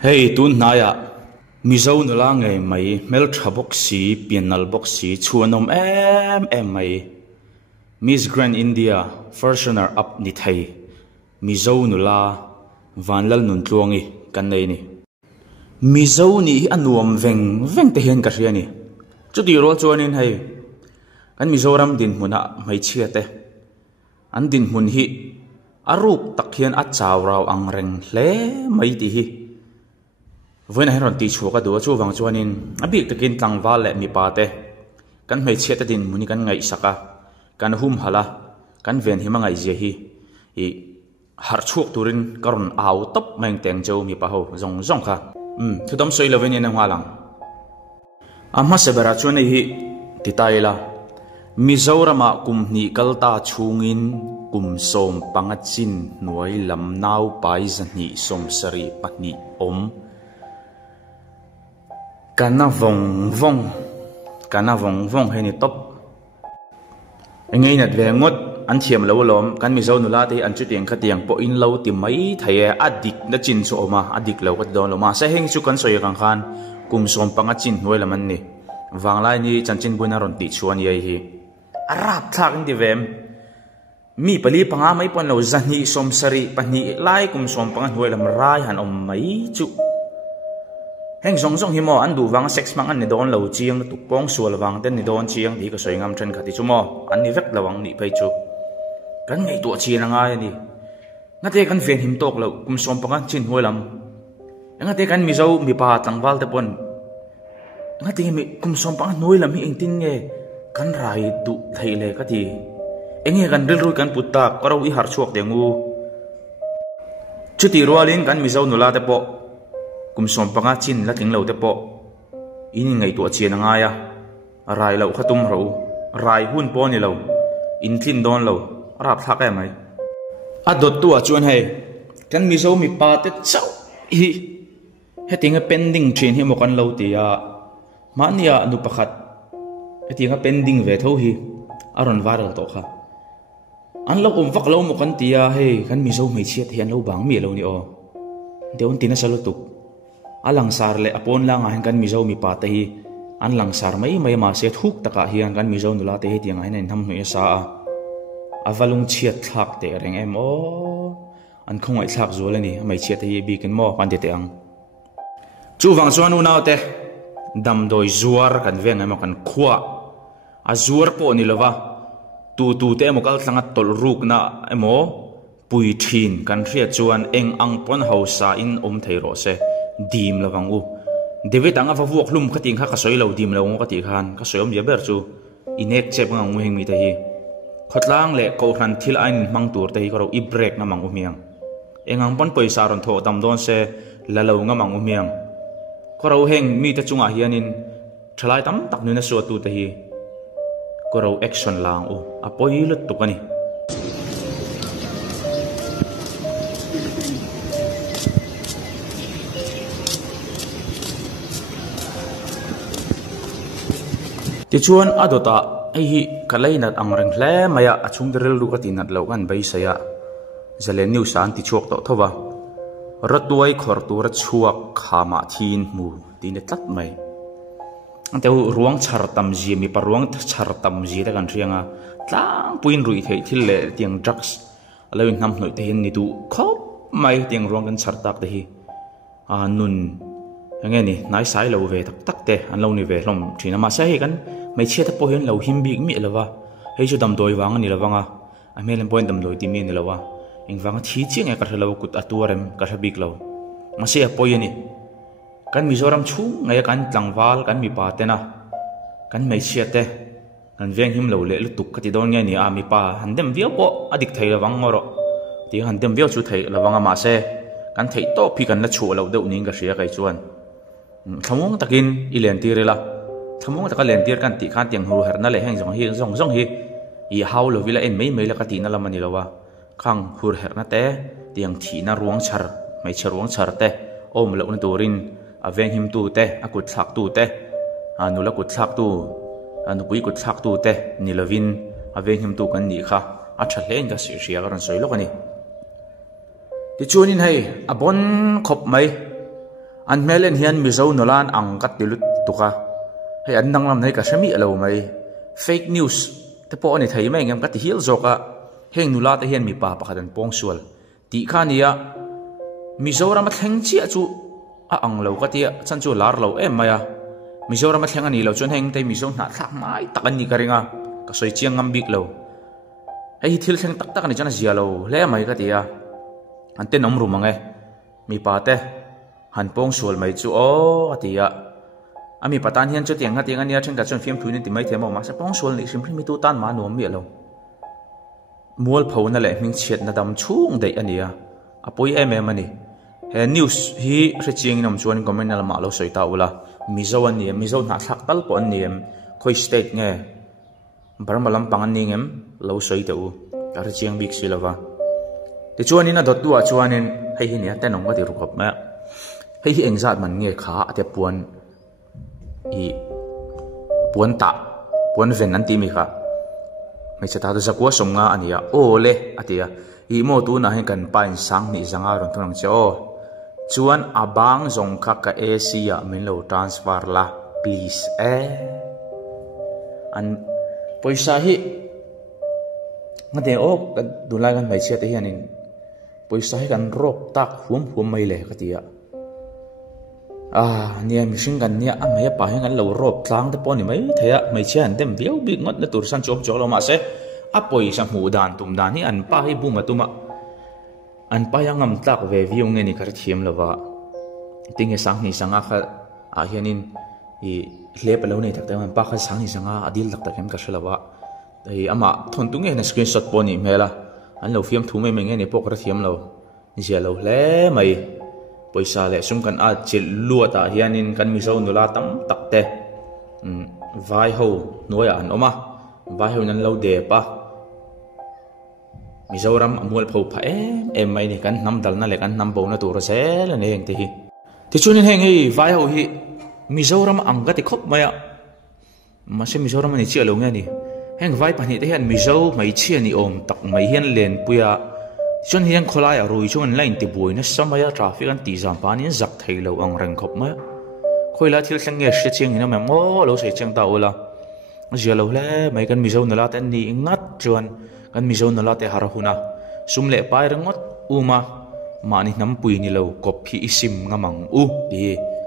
Hey, tun naya mizo nula ngai mai mel thabok si pianal box si chuanom mai Miss Grand India first runner up ni thai mizo nula vanlal nun tluangi kan nei ni mizo ni anuam veng te hian ka hria ni chuti rol chuanin hei kan mizoram din huna mai chiate an din hun hi aruk tak hian a chawraw ang reng hle mai ti hi voina heron ti chuka do chu wang chuanin abik takin tlangwal le mi pate kan mai chiate din muni kan ngai saka kan hum hala kan ven hi mangai je hi i har chuk turin karon au top meng teng jo mi pa ho zong kha thudam soi loveni na ngalang amma sebara chuan hi titaila Mizorama kumni kalta chungin kum som pangachin nuai lam nau pai zani som sari patni om kana vong heni top engei nat ve ngot an thiam lo lom kan mizo nula te an chu tiang kha tiang po in lo ti mai thaye adik na chin so ma adik lo ka don lo ma sa heng chu kan soi kang khan kum som pangachin nuai lam an ni wanglai ni chanchin buina ron ti chuan ye hi arap thak in divem mi pali panga mai pon lo zani som sari pani lai kum som panga huai lam rai han om mai chu heng zong hi mo an du wang sex mang an ni don lo chiang tu pong sual wang ten ni don chiang di ka soi ngam than khati chu mo an ni vek lawang ni pai chu kan ngai tu chi na nga ni na te kan ven him tok lo kum som panga chin huai lam nga te kan mi zo mi pa tangwal te pon nga te mi kum som panga noi lam hi eng tin nge kan rai du thei le ka ti enge kan ril ru kan putta karo I har chuak dengu chuti rualin kan mizo nula te po kum som panga chin la king lo te po ini ngai tu achia nga ya rai lo khatum ro rai hun po ni lo in thin don lo rap thak ai mai adot tu a chuan hei kan mizo mi pa te chau hi heting a pending train hi mo kan lo ti ya mania nu pakhat etianga pending ve tho hi aron viral to kha an lo vak lo mo kan tia he kan mizo mai chiat hian lo bang mi lo ni o deon tina salo tuk alang sar le apon la nga kan mizo mi pa te hi an lang sar mai ma se thuk taka hian kan mizo nula te hi tianga hin nam nu sa avalung chiat thak te reng em o an khongai thak zol ani mai chiat hi bi ken mo pan te ang chu wang chuan u naw te dam doi zuar kan veng em kan khua azur po ni lova tu te mokal tlangat tol ruk na emo pui thin kan ria chuan eng ang pon hausa in thei ro se dim lawang u devet anga va vuak hlum khating kha ka soi lo dim lo ka ti khan ka soyom je ber chu inek chep ngang heng mi te hi khotlang le ko khan thil ain mang tur te hi ko I break na mang miang engang pon poisa ron tho dam don se lalo nga mang miang ko ro heng mi te chunga hianin thlai tam tak nu na so tu te hi ko ro action lang o apoi lut tu kani ti chuan adota ai hi kalainat ang reng hle maya achung derel lu ka tinat lo kan bai saya zalen news an ti chuak to thowa ratuai khor tur chuak khama thin mu tin tat mai anteu ruang char tam ji mi paruang char tam ji da kan rianga tlang puin rui thei thil le tiang drugs alawin nam noi te hin ni tu khop mai tiang ruang kan char tak te hi nun nge ni nai sai lo ve tak te an lo ni ve hlom thina ma sa hi kan mai chia ta po hin lo him big mi lawa hei chu dam doi wang ni lawanga a melen point dam doi ti mi ni lawa engwanga thi chiang e ka thalo kut aturem ka thabik lo ma se po yeni kan mizoram chu ngai kan tlangwal kan mi pa te na kan mai chia te kan veng him lo le lutuk ka ti don nge ni a mi pa handem vio po adik thei lawang ngoro ti handem vio chu thei lawanga ma se kan thei to phi kan na chu lo deuh ning ka ria kai chuan thamong takin ilen ti rela thamong taka len tir kan ti khan tiang hu her na le heng zong hi I haw lo vila en mei la ka ti na lamani lawa khang hur her na te tiang thi na ruang char mai charuang char te om lo na turin aveng him tu te akut thak tu te anu la kut thak tu anu pui kut thak tu te nilovin aveng him tu kan ni kha a tha len ka si ria ran soi lo ka ni ti chuanin hei abon khop mai an melen hian mizo nolan ang kat tilut tuka hei an nanglam nei ka sami alo mai fake news te po ani thei mai ngam kat hil zoka heng nula te hian mi pa pakhadan pong sual ti khania mizoram thleng chi chu a ang lo ka tia chan chu lar lo em maya mizoram thleng ani lo chon heng te mizo na thak mai takan ni karinga ka soi chiang ngam bik lo hei thil thleng tak tak ani chana zia lo le mai ka tia ante nom ru mangai mi pa te han pong sual mai chu o atia ami patan hian chu tiang nga ania thengka chon fiam thuin ti mai themo ma sa pong sual ni sim mi tu tan ma nom mi lo mual phona le ming chet na dam chung dei ania apoi ani he news hi reching nam chuan comment la ma lo soita ula mizo ani mizo na thak tal po ani khoi state nge barmalam pangan ningem lo soita u ka reching big silava ti chuan ina dot tu a chuanin hei hi ne tenong wa ti rukop ma hei hi engzat man nge kha ate puan i puan ta puan ven an ti mi kha mai chata do zakwa somnga ania ole atia i mo tu na hen kan pain sang ni zanga ron thang cho chuan abang zong kha ka asia min lo transfer la please an poisa hi ngade ok dulai kan mai chet hianin poisa hi kan rop tak hum mai le katia nia mishing kan nia amaya pa hen kan lo rop tlang te poni mai thaya mai chian dem biau bi ngot na tur san chop cholo ma se apoi sa mu dan tum dan hi an pa hi bu ma tuma an pa yang ngam tak ve viu nge ni kar thiam lawa tinge sang ni sanga kha a hianin i hlep lo nei tak ta man pa kha sang ni sanga adil tak tak hem ka shalawa ei ama thon tu nge na screenshot poni mela an lo fiam thu mai nge ni pok ra thiam lo ni sia lo hle mai poisa le sum kan a chil luata hianin kan mizo nula tam takte vai ho noya an oma vai ho nan lo de pa mizoram amul pho pha em mai ni kan nam dal na le kan nam bo na tur sel ne heng te hi ti chunin heng hi vai ho hi mizoram ang ga ti khop maya ma se mizoram ni chi alo nge ni heng vai pa ni te hian mizo mai chi ani om tak mai hian len puya chon hian kholai a roi chung an line ti buina samaya traffic an ti jam panin zak theilo ang reng khop ma khoila thil thleng nge she ching hina ma mo lo sei chang ta ola jialo le mai kan mizo nala ten ni ngat chuan kan mizo nala te har huna sumle pai rangot uma mani nam pui ni lo copy isim ngamang u ti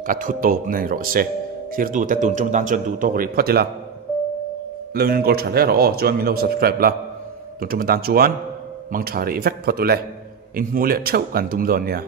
ka thu top nei ro se thir du te tun chum dan chon du to ri phatila lenin gol thale ro chuan mi lo subscribe la tun chum dan chuan mang thari vek phatule in mule theu kan tum don nia